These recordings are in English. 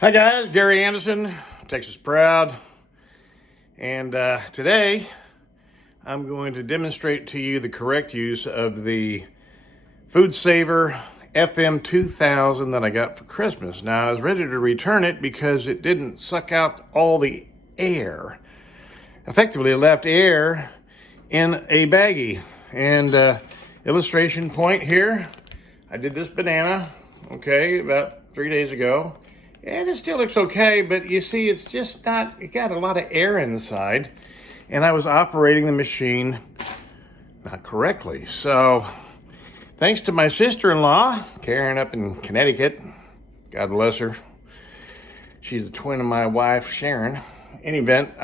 Hi guys, Gary Anderson, Texas Proud, and today I'm going to demonstrate to you the correct use of the Food Saver FM2000 that I got for Christmas. Now I was ready to return it because it didn't suck out all the air. Effectively, it left air in a baggie. And illustration point here, I did this banana, okay, about 3 days ago. And it still looks okay, but you see, it's just not, it got a lot of air inside, and I was operating the machine not correctly. So, thanks to my sister-in-law, Karen up in Connecticut, God bless her. She's the twin of my wife, Sharon. In any event,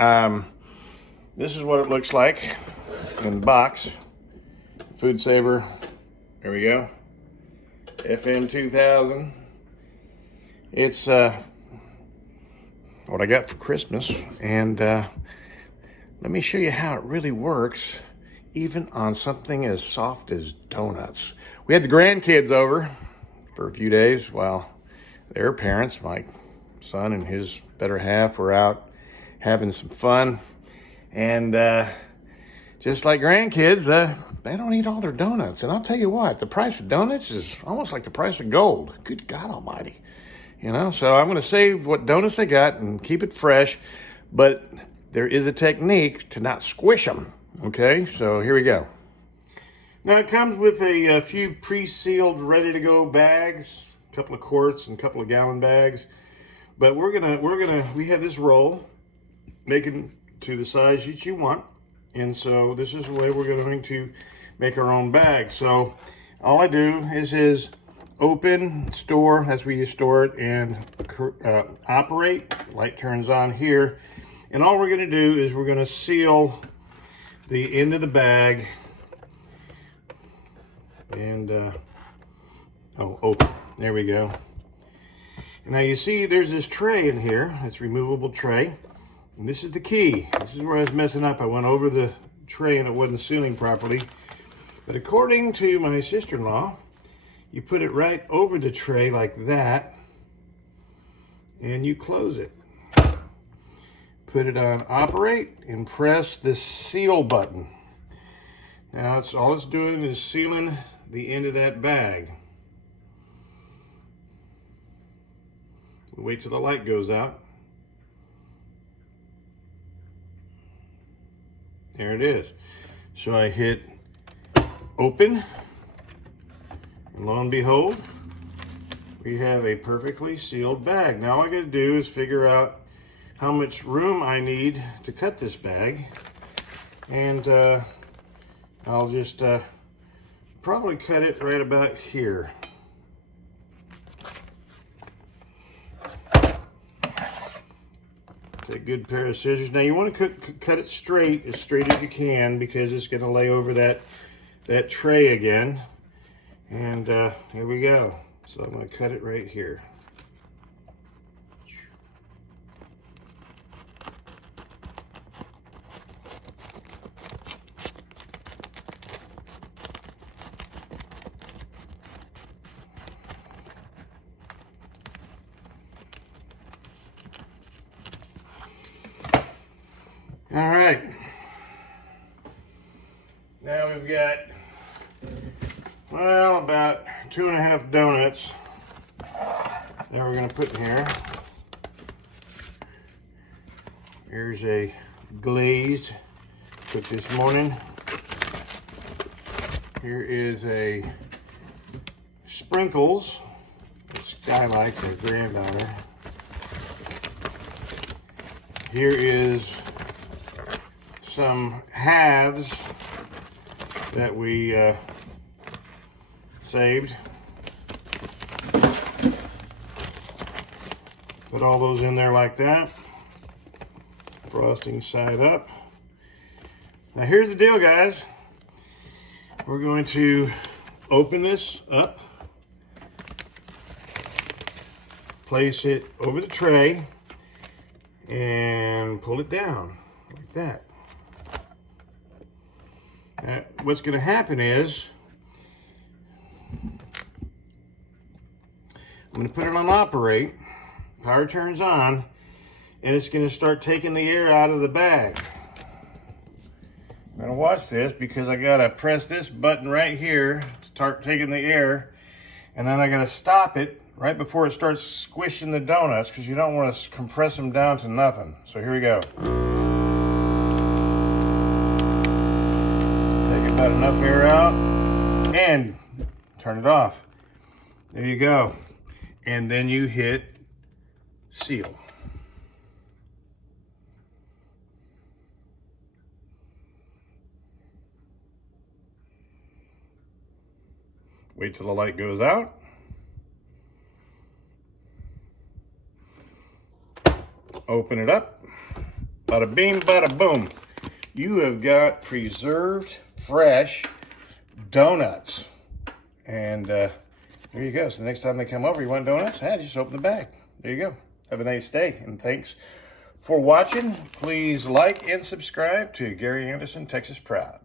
this is what it looks like in the box. Food Saver, there we go, FM2000. It's what I got for Christmas, and let me show you how it really works, even on something as soft as donuts. We had the grandkids over for a few days while their parents, my son and his better half, were out having some fun. And just like grandkids, they don't eat all their donuts. And I'll tell you what, the price of donuts is almost like the price of gold. Good God almighty. You know, so I'm going to save what donuts I got and keep it fresh, but there is a technique to not squish them, okay? So here we go. Now it comes with a few pre-sealed, ready-to-go bags, a couple of quarts and a couple of gallon bags, but we have this roll, make it to the size that you want, and so this is the way we're going to make our own bag. So all I do is open, store, that's where you store it, and operate. Light turns on here, and all we're going to do is we're going to seal the end of the bag and open. There we go. And now you see there's this tray in here. It's a removable tray, and this is the key. This is where I was messing up. I went over the tray and it wasn't sealing properly, but according to my sister-in-law, you put it right over the tray like that, and you close it. Put it on operate and press the seal button. Now all it's doing is sealing the end of that bag. We wait till the light goes out. There it is. So I hit open. And lo and behold, we have a perfectly sealed bag. Now all I gotta do is figure out how much room I need to cut this bag. And I'll just probably cut it right about here. Take a good pair of scissors. Now you want to cut it straight as you can, because it's gonna lay over that tray again. And here we go. So I'm going to cut it right here. All right. Now we've got, well, about 2.5 donuts that we're going to put in here. Here's a glazed, cooked this morning. Here is a sprinkles, Skylight, their granddaughter. Here is some halves that we saved. Put all those in there like that. Frosting side up. Now here's the deal, guys. We're going to open this up, place it over the tray, and pull it down like that. Now, what's going to happen is I'm going to put it on operate, power turns on, and it's going to start taking the air out of the bag. I'm going to watch this because I got to press this button right here to start taking the air, and then I got to stop it right before it starts squishing the donuts because you don't want to compress them down to nothing. So here we go. Take about enough air out and turn it off. There you go. And then you hit seal. Wait till the light goes out. Open it up. Bada bing, bada boom. You have got preserved, fresh donuts. And there you go. So the next time they come over, you want donuts? Just open the bag. There you go. Have a nice day. And thanks for watching. Please like and subscribe to Gary Anderson, Texas Proud.